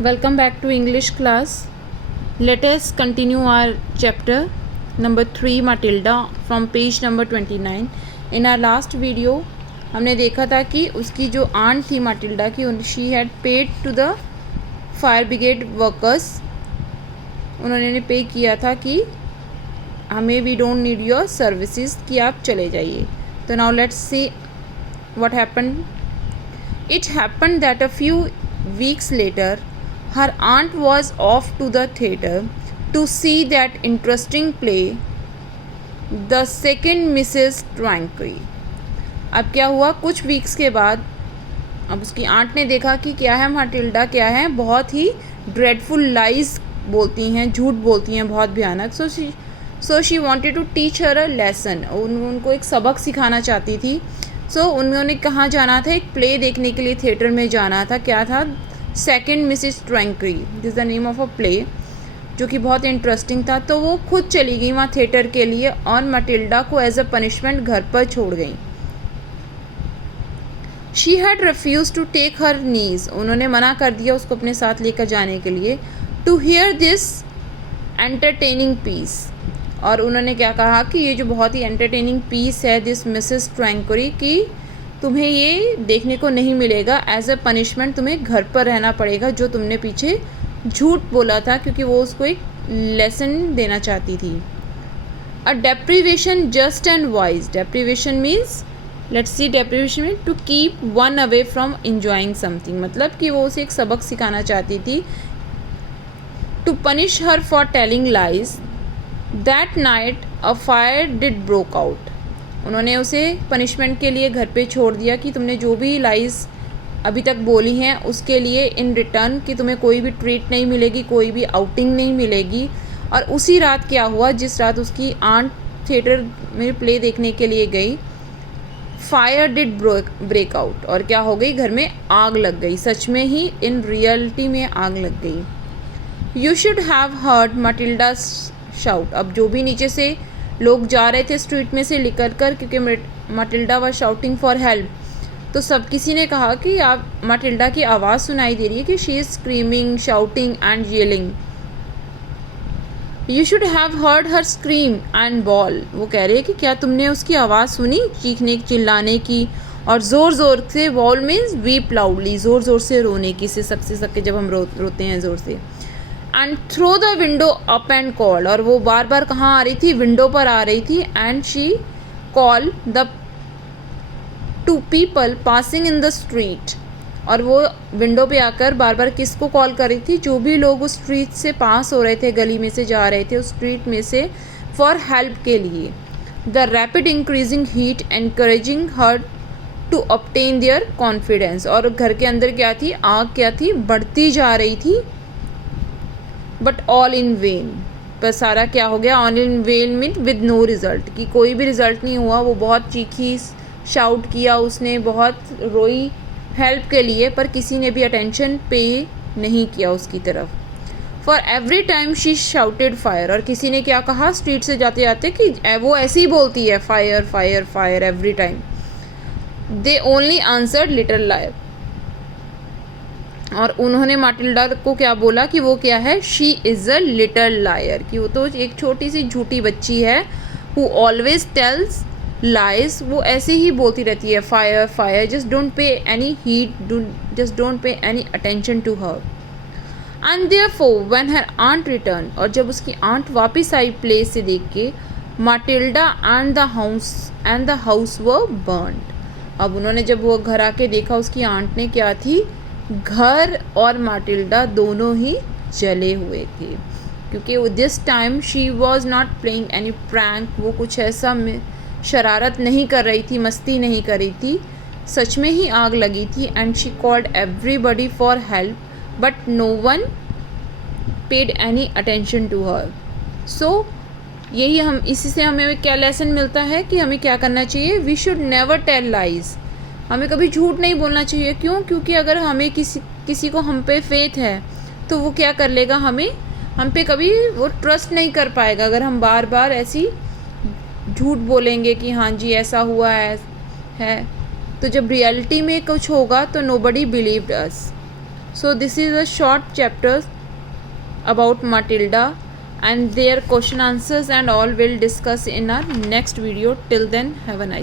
Welcome back to English class. Let us continue our chapter number 3 Matilda from page number 29. In our last video हमने देखा था कि उसकी जो aunt थी माटिल्डा की, she had paid to the fire brigade workers. उन्होंने pay किया था कि हमें we don't need your services, कि आप चले जाइए. तो now let's see what happened. It happened that a few weeks later her aunt was off to the theatre to see that interesting play, The Second Mrs. Twankry. अब क्या हुआ, कुछ weeks के बाद अब उसकी आंट ने देखा कि क्या है माटिल्डा, क्या है, बहुत ही ड्रेडफुल लाइज बोलती हैं, झूठ बोलती हैं, बहुत भयानक. So she wanted to teach her a lesson. उनको एक सबक सिखाना चाहती थी. उन्होंने कहाँ जाना था, एक प्ले देखने के लिए थिएटर में जाना था. क्या था, second Mrs Tanqueray, this is the name of a play, जो कि बहुत इंटरेस्टिंग था. तो वो खुद चली गई वहाँ थिएटर के लिए और माटिल्डा को एज अ पनिशमेंट घर पर छोड़ गई. She had refused to take her knees. उन्होंने मना कर दिया उसको अपने साथ लेकर जाने के लिए. To hear this entertaining piece. और उन्होंने क्या कहा कि ये जो बहुत ही एंटरटेनिंग पीस है दिस मिसेस ट्रैंक्री, की तुम्हें ये देखने को नहीं मिलेगा. एज अ पनिशमेंट तुम्हें घर पर रहना पड़ेगा, जो तुमने पीछे झूठ बोला था, क्योंकि वो उसको एक लेसन देना चाहती थी. A deprivation just and wise. Deprivation means, let's see, deprivation mean to keep one away from enjoying something. मतलब कि वो उसे एक सबक सिखाना चाहती थी. To punish her for telling lies. That night a fire did broke out. उन्होंने उसे पनिशमेंट के लिए घर पे छोड़ दिया कि तुमने जो भी लाइज अभी तक बोली हैं उसके लिए इन रिटर्न कि तुम्हें कोई भी ट्रीट नहीं मिलेगी, कोई भी आउटिंग नहीं मिलेगी. और उसी रात क्या हुआ, जिस रात उसकी आंट थिएटर में प्ले देखने के लिए गई, फायर डिड ब्रेक आउट. और क्या हो गई, घर में आग लग गई. सच में ही इन रियलिटी में आग लग गई. You should have heard माटिल्डा shout. अब जो भी नीचे से लोग जा रहे थे स्ट्रीट में से निकल कर, क्योंकि माटिल्डा वाज शाउटिंग फॉर हेल्प, तो सब किसी ने कहा कि आप माटिल्डा की आवाज़ सुनाई दे रही है कि she is screaming, shouting and yelling. You should have heard her scream and bawl. वो कह रही है कि क्या तुमने उसकी आवाज़ सुनी, चीखने चिल्लाने की और ज़ोर ज़ोर से. बॉल मीन्स वीप लाउडली, ज़ोर ज़ोर से रोने की, से सक के जब हम रोते हैं ज़ोर से. And throw the window up and call. और वो बार बार कहाँ आ रही थी, विंडो पर आ रही थी. And she call the two people passing in the street. और वो विंडो पे आकर बार बार किसको कॉल कर रही थी, जो भी लोग उस स्ट्रीट से पास हो रहे थे, गली में से जा रहे थे उस स्ट्रीट में से, फॉर हेल्प के लिए. The rapid increasing heat encouraging her to obtain their confidence. और घर के अंदर क्या थी, आग क्या थी, बढ़ती जा रही थी. But all in vain. पर सारा क्या हो गया, all in vain mean with no result, कि कोई भी रिज़ल्ट नहीं हुआ. वो बहुत चीखी, शाउट किया उसने, बहुत रोई हेल्प के लिए, पर किसी ने भी अटेंशन पे नहीं किया उसकी तरफ. For every time she shouted fire. और किसी ने क्या कहा स्ट्रीट से जाते जाते कि वो ऐसे ही बोलती है, fire fire fire every time. They only answered little liar. और उन्होंने माटिल्डा को क्या बोला कि वो क्या है, she is a little liar, कि वो तो एक छोटी सी झूठी बच्ची है. Who always tells lies. वो ऐसे ही बोलती रहती है, fire fire. Just don't pay any heed, just don't pay any attention to her. And therefore when her aunt return. और जब उसकी आंट वापस आई प्ले से देख के, माटिल्डा and the house were burned. अब उन्होंने जब वो घर आके देखा, उसकी आंट ने, क्या थी, घर और माटिल्डा दोनों ही जले हुए थे. क्योंकि this time she was not playing any prank. वो कुछ ऐसा शरारत नहीं कर रही थी, मस्ती नहीं कर रही थी, सच में ही आग लगी थी. And she called everybody for help but no one paid any attention to her. So यही हम, इसी से हमें क्या लेसन मिलता है कि हमें क्या करना चाहिए, we should never tell lies. हमें कभी झूठ नहीं बोलना चाहिए. क्यों? क्योंकि अगर हमें किसी को हम पे फेथ है, तो वो क्या कर लेगा, हम पे कभी वो ट्रस्ट नहीं कर पाएगा. अगर हम बार बार ऐसी झूठ बोलेंगे कि हाँ जी ऐसा हुआ है, तो जब रियलिटी में कुछ होगा तो nobody believed us. So this is a short chapters about Matilda, and their question answers and all will discuss in our next video. Till then, have a nice